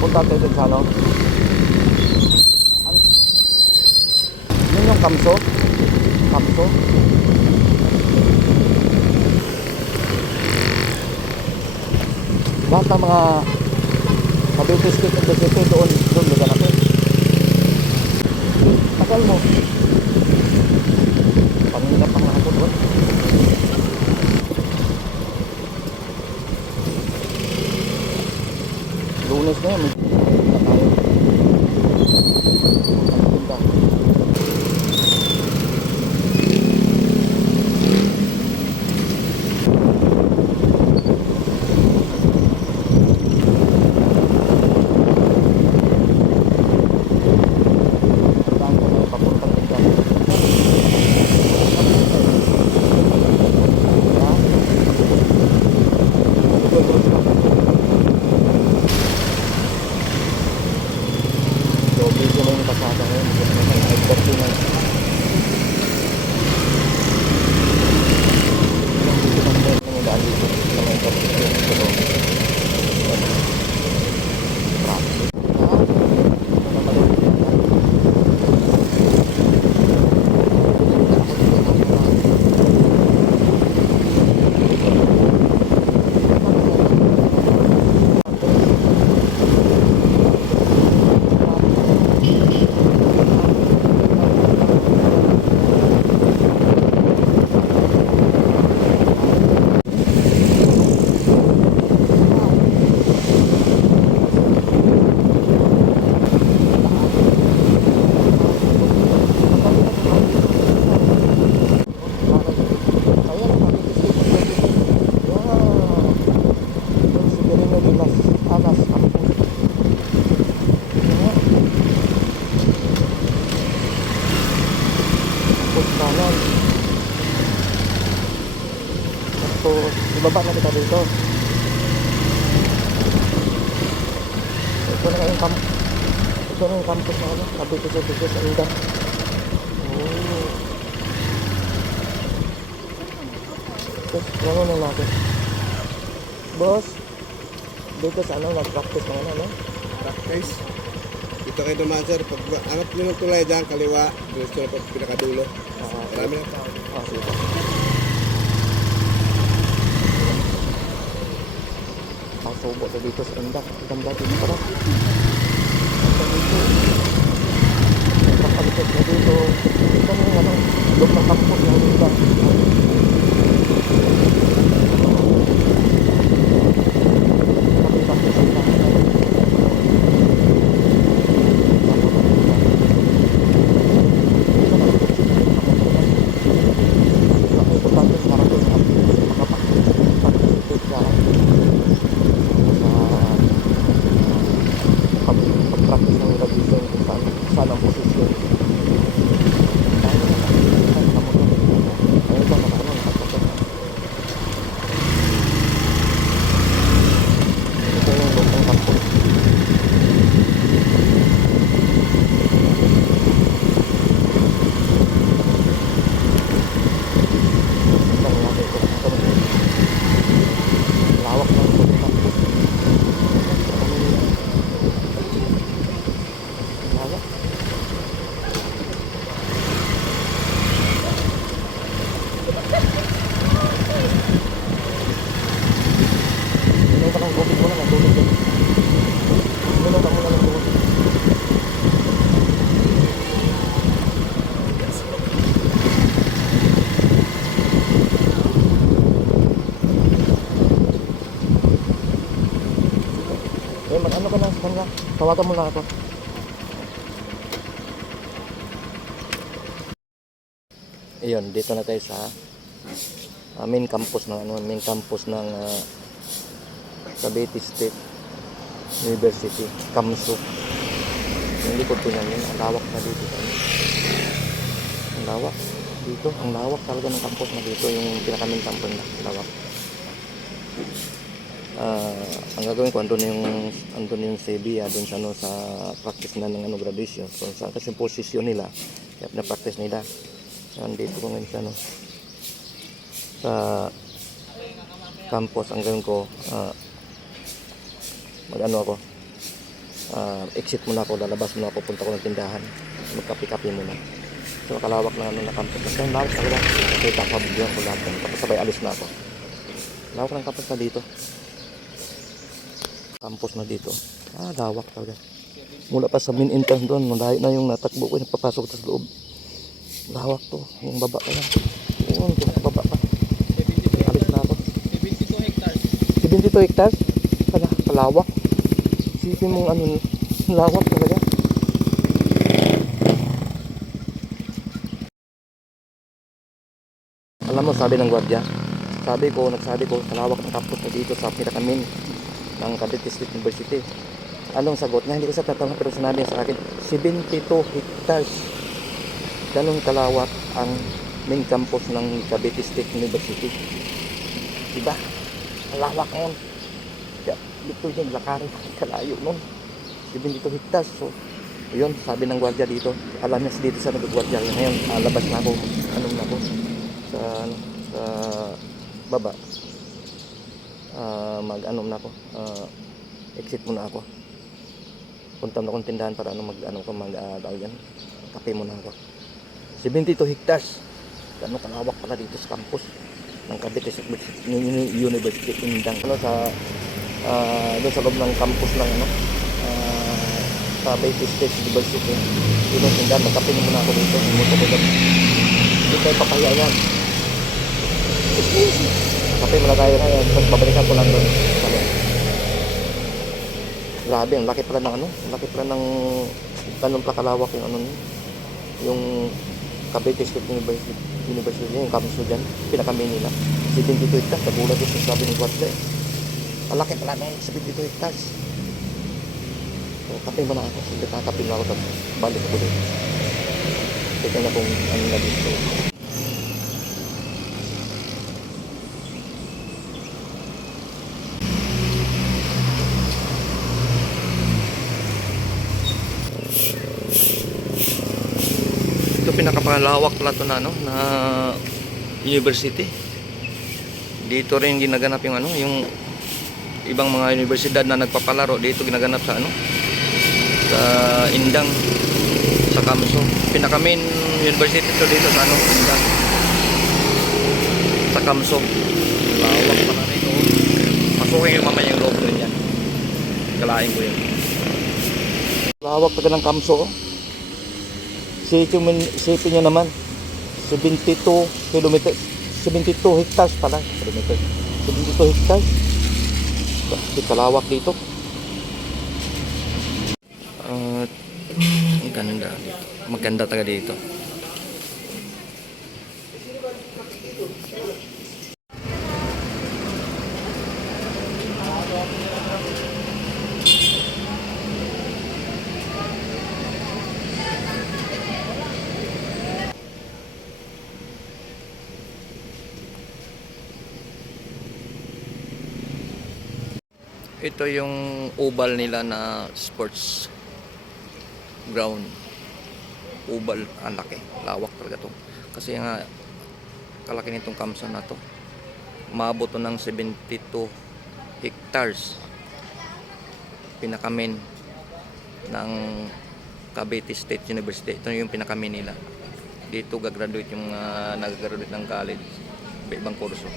Punta tayo dun sa ano. Yun yung Kamso. Kamso. Lahat ng mga kabibiscuit at biscuit doon lugar natin. Tagal mo. Panginap ang ako doon. Lunes na yun. So, ibaba na kita dito. Ito na yung ito na yung campus na ano. Sabi ko sa dito sa Inda. Oh. Tapos, gano'n na natin. Boss, dito sa ano, nag-practice na ano, no? Practice. Dito kayo naman sir. Pag angat nyo ng tulay dyan, kaliwa. Dito na pag pinakadulo. Marami na tao. Sige. Subo sa dito sa Indak. Ganda dito para. Nakakalipat na dito. Ito na yung ano, loob ng campus ng Indak. Kapitang sa Indak. Ano ka na sa kanya? Tawagan mo lang ako. Ayun, dito na tayo sa main campus ng Cavite State University, Kamso. Yung likod ko yan, ang lawak na dito. Ang lawak dito, ang lawak talaga ng campus na dito, yung pinaka-main campus na lawak. Ang gagawin ko andun yung CV doon sa ano, sa practice na ng ano, graduation. So sa kasi posisyon nila kaya na practice nila. So dito ko ngayon sa ano, sa campus. Ang gagawin ko mag ano ako, exit muna ako, lalabas muna ako, punta ko ng tindahan, magkape-kape muna. So makalawak na ano na campus. Kasi ang lawak talaga. Kita ko, video ko lahat. Tapos sabay alis na ako. Lawak ng campus na dito. Campus na dito. Lawak talaga. Mula pa sa main entrance doon, malayo na yung natakbo ko, napapasok ko sa loob. Lawak to. Yung baba pa lang. Yung baba pa. Alis na ako. 72 hectares. 72 hectares? Kalawak. Isipin mong ano, lawak talaga. Alam mo, sabi ng gwardiya, nagsabi ko, kalawak ng campus na dito sa pinakamin ng Cavite State University. Anong sagot niya? Hindi ko sa tatanong, pero sinabi niya sa akin, 72 hectares. Ganun kalawak ang main campus ng Cavite State University. Diba? Kalawak yan. Dito yung lakari, kalayo nun. 72 hectares. So, yun, sabi ng gwardiya dito. Alam niya dito sa nag-gwardiya. Ngayon, labas na ako. Anong na ako? Sa baba. Mag-anom na ako. Exit muna ako. Punta na akong tindahan para kape muna ako. 72 hectares. Gano'ng kalawak pala dito sa campus ng Cavite University Indang. Doon sa loob ng campus ng Cavite State University. Doon ang tindahan, magkape muna ako dito. Hindi tayo papaya yan. Kape muna tayo ngayon. Tapos babalikan ko lang doon. Grabe, ang laki pala ng ang laki pala ng ganun pala kalawak yung yung Cavite State University, yung campus mo dyan, pinakami nila. 72 hectares, nagulat yung sabi ng Guardia eh. Ang laki pala na 72 hectares. So, kape mo na ako. Hindi kakapin mo ako, tapos balik ako dito. Tignan na kung ano na dito. Ito pinakapangalawak pala ito na university. Dito rin ginaganap yung yung ibang mga universidad na nagpapalaro dito ginaganap sa sa Indang, sa Kamso. Pinaka-main university ito dito sa Indang, sa Kamso. Lawak pala na ito. Pasukin yung mamaya yung loob rin yan. Kalahin ko yun. Lawak talaga ng Kamso. City niya naman 72 kilometers, 72 hectares pala, 72 hectares. Bakit kalawak dito? Maganda talaga dito. Ito yung oval nila na sports ground. Oval, ang laki. Lawak talaga to. Kasi nga, kalaki nitong Kamso na to. Maabot to ng 72 hectares. Pinakamin ng Cavite State University. Ito yung pinakamin nila. Dito gagraduate yung nag-graduate ng college. Ibang kurso.